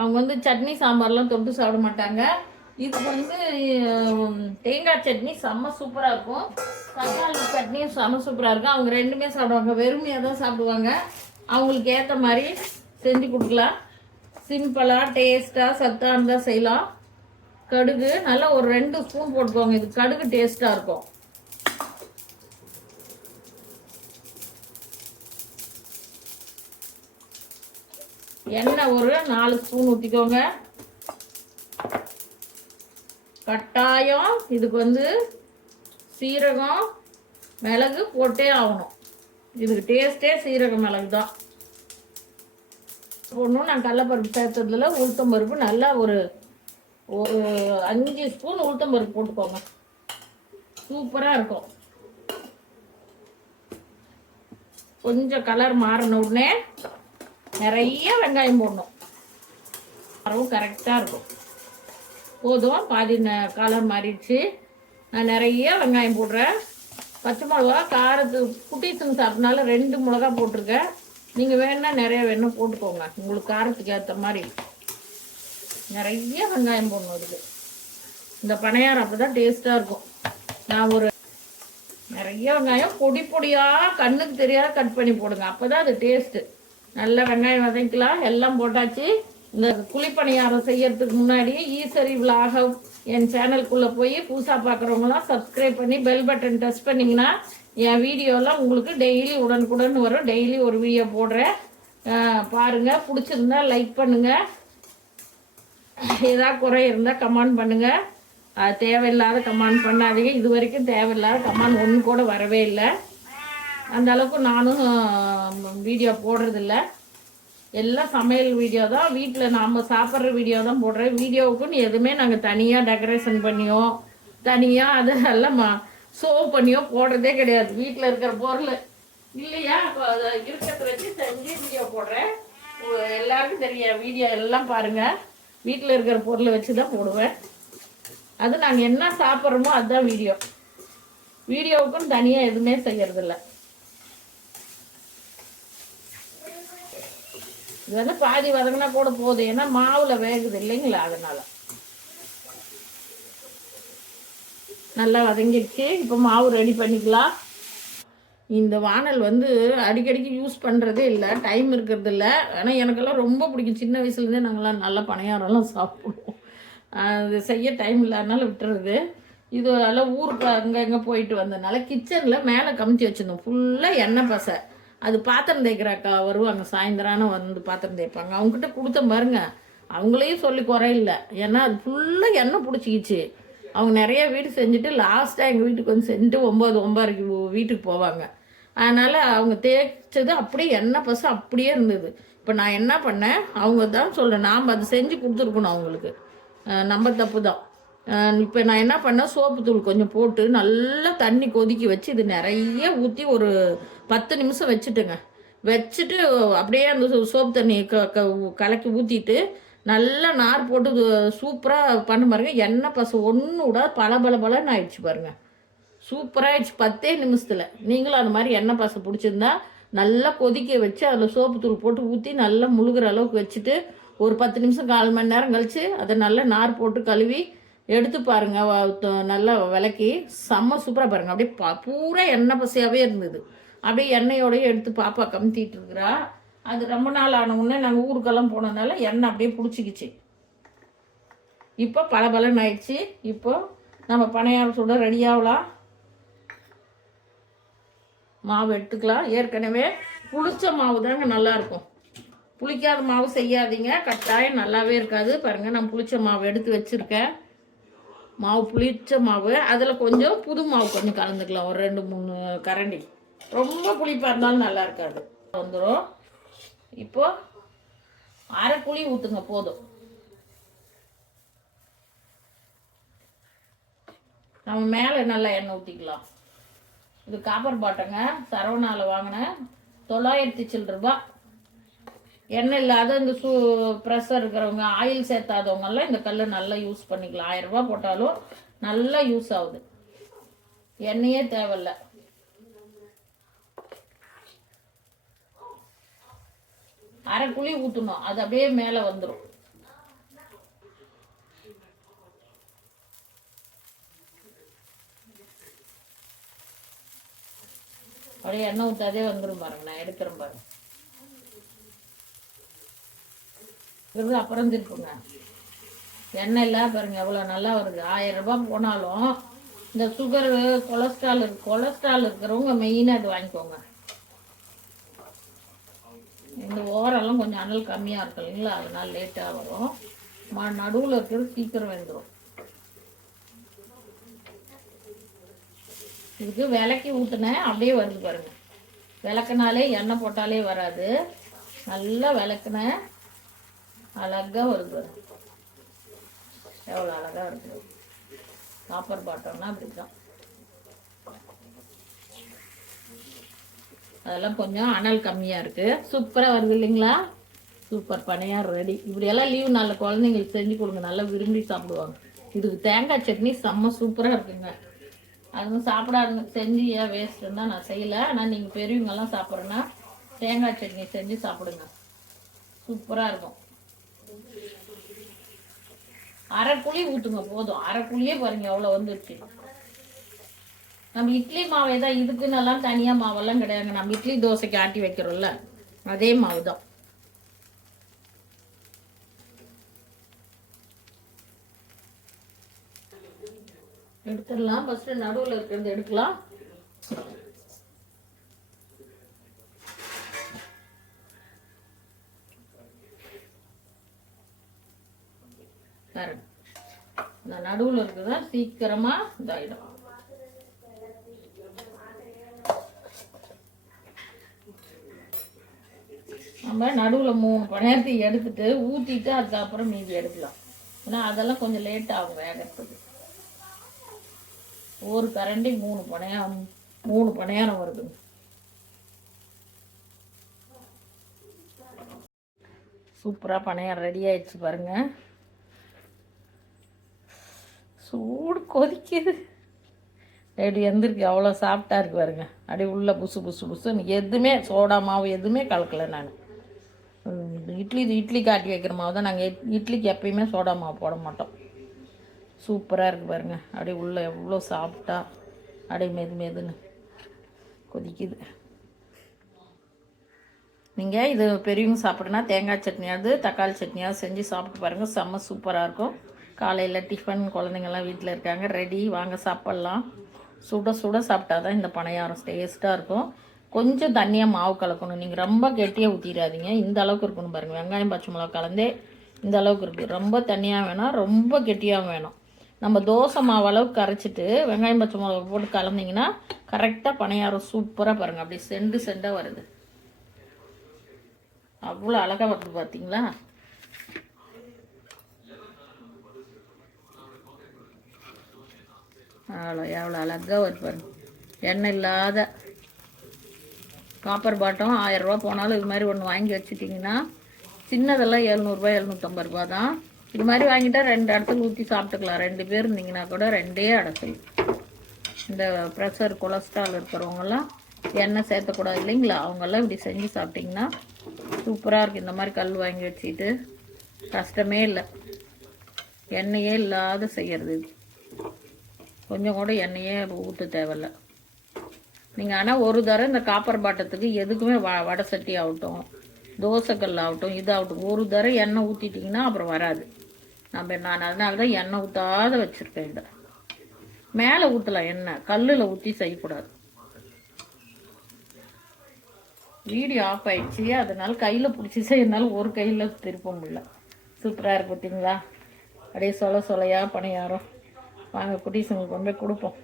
அவங்க வந்து சட்னி சாம்பார்லாம் தொட்டு சாப்பிட மாட்டாங்க. இது வந்து தேங்காய் சட்னி செம்ம சூப்பராக இருக்கும். தக்காளி சட்னியும் செம்ம சூப்பராக இருக்கும். அவங்க ரெண்டுமே சாப்பிடுவாங்க. வெறுமையாக தான் சாப்பிடுவாங்க. அவங்களுக்கு ஏற்ற மாதிரி செஞ்சு கொடுக்கலாம். சிம்பிளாக டேஸ்ட்டாக சத்தாக இருந்தால் செய்யலாம். கடுகு நல்லா ஒரு 2 ஸ்பூன் போட்டுக்கோங்க. இது கடுகு டேஸ்ட்டாக இருக்கும். எண்ணெய் ஒரு 4 ஸ்பூன் ஊற்றிக்கோங்க. கட்டாயம் இதுக்கு வந்து சீரகம் மிளகு போட்டே ஆகணும். இதுக்கு டேஸ்ட்டே சீரக மிளகு தான் போடணும். நான் கடலைப்பருப்பு சேர்த்ததுல உளுத்தம்பருப்பு நல்லா ஒரு 5 ஸ்பூன் உளுத்தம்பருப்பு போட்டுக்கோங்க. சூப்பராக இருக்கும். கொஞ்சம் கலர் மாறின உடனே நிறைய வெங்காயம் போடணும். அளவும் கரெக்டாக இருக்கும். போதும், பாதி கலர் மாறிடுச்சு. நான் நிறைய வெங்காயம் போடுறேன். பச்சை மிளகா காரத்துக்கு குட்டீஸுங்க சாப்பிட்னால 2 மிளகா போட்டிருக்கேன். நீங்கள் வேணுன்னா நிறைய வேணும் போட்டுக்கோங்க. உங்களுக்கு காரத்துக்கு ஏற்ற மாதிரி நிறைய வெங்காயம் போடணும். இதுக்கு இந்த பணியாரம் அப்போ தான் டேஸ்ட்டாக இருக்கும். நான் ஒரு நிறைய வெங்காயம் பொடி பொடியாக கண்ணுக்கு தெரியாத கட் பண்ணி போடுங்க. அப்போ தான் அது டேஸ்ட்டு. நல்லா வெங்காயம் வதக்கலாம். எல்லாம் போட்டாச்சு. இந்த குழிப்பணியாரம் செய்யறதுக்கு முன்னாடி ஈஸ்வரி விலாக என் சேனலுக்குள்ளே போய் புதுசாக பார்க்குறவங்களாம் சப்ஸ்கிரைப் பண்ணி பெல் பட்டன் டச் பண்ணிங்கன்னா என் வீடியோலாம் உங்களுக்கு டெய்லி உடனுக்குடன் வரும். டெய்லி ஒரு வீடியோ போடுறேன். பாருங்கள். பிடிச்சிருந்தா லைக் பண்ணுங்கள். ஏதாவது குறை இருந்தால் கமெண்ட் பண்ணுங்கள். அது தேவையில்லாத கமெண்ட் பண்ணாதீங்க. இது வரைக்கும் தேவையில்லாத கமெண்ட் ஒன்று கூட வரவே இல்லை. அந்த அளவுக்கு நானும் வீடியோ போடுறதில்ல. எல்லாம் சமையல் வீடியோ தான். வீட்டில் நாம் சாப்பிட்ற வீடியோ தான் போடுறேன். வீடியோவுக்குன்னு எதுவுமே நாங்கள் தனியாக டெக்கரேஷன் பண்ணியோ தனியாக அதெல்லாம் ஷோ பண்ணியோ போடுறதே கிடையாது. வீட்டில் இருக்கிற பொருள் இல்லையா அதை இருக்கிறத வச்சு செஞ்சு வீடியோ போடுறேன். எல்லாருக்கும் தெரியும். வீடியோ எல்லாம் பாருங்கள். வீட்டில் இருக்கிற பொருளை வச்சு தான் போடுவேன். அது நாங்கள் என்ன சாப்பிட்றோமோ அதுதான் வீடியோ. வீடியோவுக்குன்னு தனியாக எதுவுமே செய்யறதில்ல. இது வந்து பாதி வதங்கினா கூட போகுது. ஏன்னா மாவில் வேகுது இல்லைங்களா, அதனால நல்லா வதங்கிடுச்சு. இப்போ மாவு ரெடி பண்ணிக்கலாம். இந்த வானல் வந்து அடிக்கடிக்கு யூஸ் பண்ணுறதே இல்லை. டைம் இருக்கிறது இல்லை. ஆனால் எனக்கெல்லாம் ரொம்ப பிடிக்கும். சின்ன வயசுலேருந்தே நாங்கள்லாம் நல்லா பணியாரம்லாம் சாப்பிடுவோம். அது செய்ய டைம் இல்லாதனால விட்டுறது. இது எல்லாம் ஊருக்கு அங்கே எங்கே போயிட்டு வந்ததுனால கிச்சனில் மேலே கமிச்சு வச்சுருந்தோம். ஃபுல்லாக எண்ணெய் பசை. அது பாத்திரம் தேய்க்கிற அக்கா வருவாங்க. சாயந்தரம் வந்து பாத்திரம் தேய்ப்பாங்க. அவங்ககிட்ட கொடுத்த பாருங்க. அவங்களையும் சொல்லி குறையில்ல. ஏன்னா அது ஃபுல்லாக எண்ணெய் பிடிச்சிக்கிச்சு. அவங்க நிறைய வீடு செஞ்சுட்டு லாஸ்ட்டாக எங்கள் வீட்டுக்கு வந்து செஞ்சுட்டு 9:30 வீட்டுக்கு போவாங்க. அதனால் அவங்க தேய்ச்சது அப்படியே எண்ணெய் பசு அப்படியே இருந்தது. இப்போ நான் என்ன பண்ணேன், அவங்க தான் சொல்கிறேன், நாம் அதை செஞ்சு கொடுத்துருக்கணும் அவங்களுக்கு. நம்ம தப்பு தான். இப்போ நான் என்ன பண்ணேன், சோப்பு தூள் கொஞ்சம் போட்டு நல்லா தண்ணி கொதிக்க வச்சு இது நிறைய ஊற்றி ஒரு 10 நிமிஷம் வச்சுட்டுங்க. வச்சுட்டு அப்படியே அந்த சோப்பு தண்ணி கலக்கி ஊற்றிட்டு நல்லா நார் போட்டு சூப்பராக பண்ண பாருங்க. எண்ணெய் பசு ஒன்று விட பலன்னு ஆயிடுச்சு பாருங்க. சூப்பராகிடுச்சு 10 நிமிஷத்தில். நீங்களும் அந்த மாதிரி எண்ணெய் பசு பிடிச்சிருந்தா நல்லா கொதிக்க வச்சு அதில் சோப்பு தூள் போட்டு ஊற்றி நல்லா முழுகிற அளவுக்கு வச்சுட்டு ஒரு 10 நிமிஷம் 1/4 மணி நேரம் கழித்து அதை நல்லா நார் போட்டு கழுவி எடுத்து பாருங்கள். நல்லா விளக்கி செம்ம சூப்பராக பாருங்கள். அப்படியே பூரா எண்ணெய் பசையாகவே இருந்தது. அப்படியே எண்ணெயோடையே எடுத்து பாப்பா கமுத்திட்டு இருக்கிறா. அது ரொம்ப நாள் ஆன உடனே நாங்கள் ஊருக்கெல்லாம் போனதுனால எண்ணெய் அப்படியே பிடிச்சிக்கிச்சு. இப்போ பலன்னு ஆயிடுச்சு. இப்போ நம்ம பணியாரம் சுட ரெடி ஆகலாம். மாவு எடுத்துக்கலாம். ஏற்கனவே புளிச்ச மாவு தாங்க நல்லாயிருக்கும். புளிக்காத மாவு செய்யாதீங்க, கட்டாயம் நல்லாவே இருக்காது. பாருங்கள், நான் புளிச்ச மாவு எடுத்து வச்சுருக்கேன். மாவு புளிச்ச மாவு, அதில் கொஞ்சம் புது மாவு கொஞ்சம் கலந்துக்கலாம். ஒரு 2-3 கரண்டி. ரொம்ப புளிப்பாக இருந்தாலும் நல்லா இருக்காது. வந்துடும். இப்போது அரை புளி ஊற்றுங்க போதும். நம்ம மேலே நல்லா எண்ணெய் ஊற்றிக்கலாம். இது காப்பர் பாட்டங்க, சரவணாவில் வாங்கினேன். 900 சில்லற. எண்ணெய் இல்லாத இந்த ப்ரெஷர் இருக்கிறவங்க, ஆயில் சேர்த்தாதவங்கெல்லாம் இந்த கல் நல்லா யூஸ் பண்ணிக்கலாம். 1000 ரூபா போட்டாலும் நல்லா யூஸ் ஆகுது. எண்ணெயே தேவையில்லை. அரை குழி ஊற்றணும். அது அப்படியே மேலே வந்துடும். அப்படியே எண்ணெய் ஊற்றாதே வந்துடும் பாருங்க. நான் எடுக்கிறேன் பாருங்க. இது அப்புறம் திருப்புங்க. எண்ணெய் இல்லை பாருங்க எவ்வளோ நல்லா வருது. 1000 ரூபாய் போனாலும் இந்த சுகரு கொலஸ்ட்ரால் இருக்கிறவங்க மெயினாக இது வாங்கிக்கோங்க. இந்த ஓரெல்லாம் கொஞ்சம் அனல் கம்மியாக இருக்கு இல்லைங்களா, அதனால லேட்டாக வரும். நடுவில் இருக்கிறது சீக்கிரம் வெந்துடும். இதுக்கு விளக்கி ஊற்றுனேன் அப்படியே வருது பாருங்க. விளக்குனாலே எண்ணெய் போட்டாலே வராது. நல்லா விளக்குனேன் அழகாக வருது பாருங்க. எவ்வளோ அழகாக இருக்குது. காப்பர் பாட்டோம்னா அப்படிதான். அதெல்லாம் கொஞ்சம் அனல் கம்மியாக இருக்குது. சூப்பராக வருது இல்லைங்களா. சூப்பர் பணியாரம் ரெடி. இப்படியெல்லாம் லீவ் நாளில் குழந்தைங்களுக்கு செஞ்சு கொடுங்க, நல்லா விரும்பி சாப்பிடுவாங்க. இதுக்கு தேங்காய் சட்னி செம்ம சூப்பராக இருக்குங்க. அது சாப்பிடாதுங்க, செஞ்சு ஏன் வேஸ்ட்டுன்னு தான் நான் செய்யலை. ஆனால் நீங்கள் பெரியவங்கெல்லாம் சாப்பிட்றேன்னா தேங்காய் சட்னி செஞ்சு சாப்பிடுங்க, சூப்பராக இருக்கும். அரை புளி ஊற்றுங்க போதும். அரை புளியே பாருங்க எவ்வளோ வந்துடுச்சு. நம்ம இட்லி மாவை தான், இதுக்குன்னு எல்லாம் தனியாக மாவெல்லாம் கிடையாதுங்க. நம்ம இட்லி தோசைக்கு ஆட்டி வைக்கிறோம்ல அதே மாவு தான். எடுத்துடலாம். ஃபஸ்ட்டு நடுவில் இருக்கிறது எடுக்கலாம். பாருங்க, இந்த நடுவில் இருக்கிறதா சீக்கிரமாக இதாகிடும். நம்ம நடுவில் 3 பணியாரத்தை எடுத்துட்டு ஊற்றிட்டு அதுக்கப்புறம் மீதி எடுக்கலாம். ஏன்னா அதெல்லாம் கொஞ்சம் லேட் ஆகும் வேகிறதுக்கு. ஒரு கரண்டி 3 பணியாரம் வருதுங்க. சூப்பராக பணியாரம் ரெடி ஆயிடுச்சு பாருங்க. சூடு கொதிக்குது. ரெடி எந்திருக்கு எவ்வளோ சாஃப்டாக இருக்கு பாருங்க. அப்படியே உள்ள புசு புசு புசுன்னு எதுவுமே சோடா மாவு எதுவுமே கலக்கலை. நான் இட்லி காட்டி வைக்கிற மாவு தான். நாங்கள் இட்லிக்கு எப்பயுமே சோடா மாவு போட மாட்டோம். சூப்பராக இருக்குது பாருங்கள். அப்படியே உள்ளே எவ்வளோ சாஃப்டாக அப்படியே மெதுன்னு கொதிக்குது. நீங்கள் இது பெரியவங்க சாப்பிட்றனா தேங்காய் சட்னியாவது தக்காளி சட்னியாவது செஞ்சு சாப்பிட்டு பாருங்கள், செம்ம சூப்பராக இருக்கும். காலையில் டிஃபன் குழந்தைங்கள்லாம் வீட்டில் இருக்காங்க, ரெடி, வாங்க சாப்பிட்லாம். சுட சுட சாப்பிட்டா தான் இந்த பணியாரம் டேஸ்ட்டாக இருக்கும். கொஞ்சம் தண்ணியாக மாவு கலக்கணும். நீங்கள் ரொம்ப கெட்டியாக ஊற்றிடாதீங்க. இந்த அளவுக்கு இருக்கணும் பாருங்கள். வெங்காயம் பச்சை மிளகா கலந்தே இந்த அளவுக்கு இருக்குது. ரொம்ப தண்ணியாக வேணாம், ரொம்ப கெட்டியாகவும் வேணும். நம்ம தோசை மாவு அளவுக்கு கரைச்சிட்டு வெங்காயம் பச்சை மிளகா போட்டு கலந்திங்கன்னா கரெக்டாக பணியாரம் சூப்பராக பாருங்கள். அப்படி செண்டாக வருது. அவ்வளோ அழகாக வருது பார்த்தீங்களா. எவ்வளோ அழகாக வருது பாருங்க. எண்ணெய் இல்லாத காப்பர் பாட்டம் 1000 ரூபா போனாலும் இது மாதிரி ஒன்று வாங்கி வச்சுட்டிங்கன்னா, சின்னதெல்லாம் 700 750 ரூபா தான். இது மாதிரி வாங்கிட்டா 2 இடத்துல ஊற்றி சாப்பிட்டுக்கலாம். 2 பேர் இருந்தீங்கன்னா கூட 2 இடத்துல. இந்த ப்ரெஷர் கொலஸ்ட்ரால் இருக்கிறவங்கெல்லாம் எண்ணெய் சேர்த்தக்கூடாது இல்லைங்களா, அவங்கெல்லாம் இப்படி செஞ்சு சாப்பிட்டிங்கன்னா சூப்பராக இருக்குது. இந்த மாதிரி கல் வாங்கி வச்சுட்டு கஷ்டமே இல்லை. எண்ணெயே இல்லாத செய்கிறது இது. கொஞ்சம் கூட எண்ணெயே ஊற்ற தேவையில்லை நீங்கள். ஆனால் ஒரு தடவை இந்த காப்பர் பாட்டத்துக்கு எதுக்குமே வடை சட்டி ஆகட்டும், தோசைக்கல் ஆகட்டும், இதாகட்டும், ஒரு தடவை எண்ணெய் ஊற்றிட்டிங்கன்னா அப்புறம் வராது. நான் அதனால தான் எண்ணெய் ஊற்றாத வச்சுருக்கேன். இதை மேலே ஊற்றலாம், எண்ணெய் கல்லில் ஊற்றி செய்யக்கூடாது. வீடியோ ஆஃப் ஆயிடுச்சு, அதனால கையில் பிடிச்சி செய்யறதுனால ஒரு கையில் திருப்ப முடியல. சூப்பராக இருக்கு பார்த்தீங்களா. அப்படியே சொலையாக பணியாரம். வாங்க குட்டீஸுங்களுக்கு கொண்டு போய் கொடுப்போம்.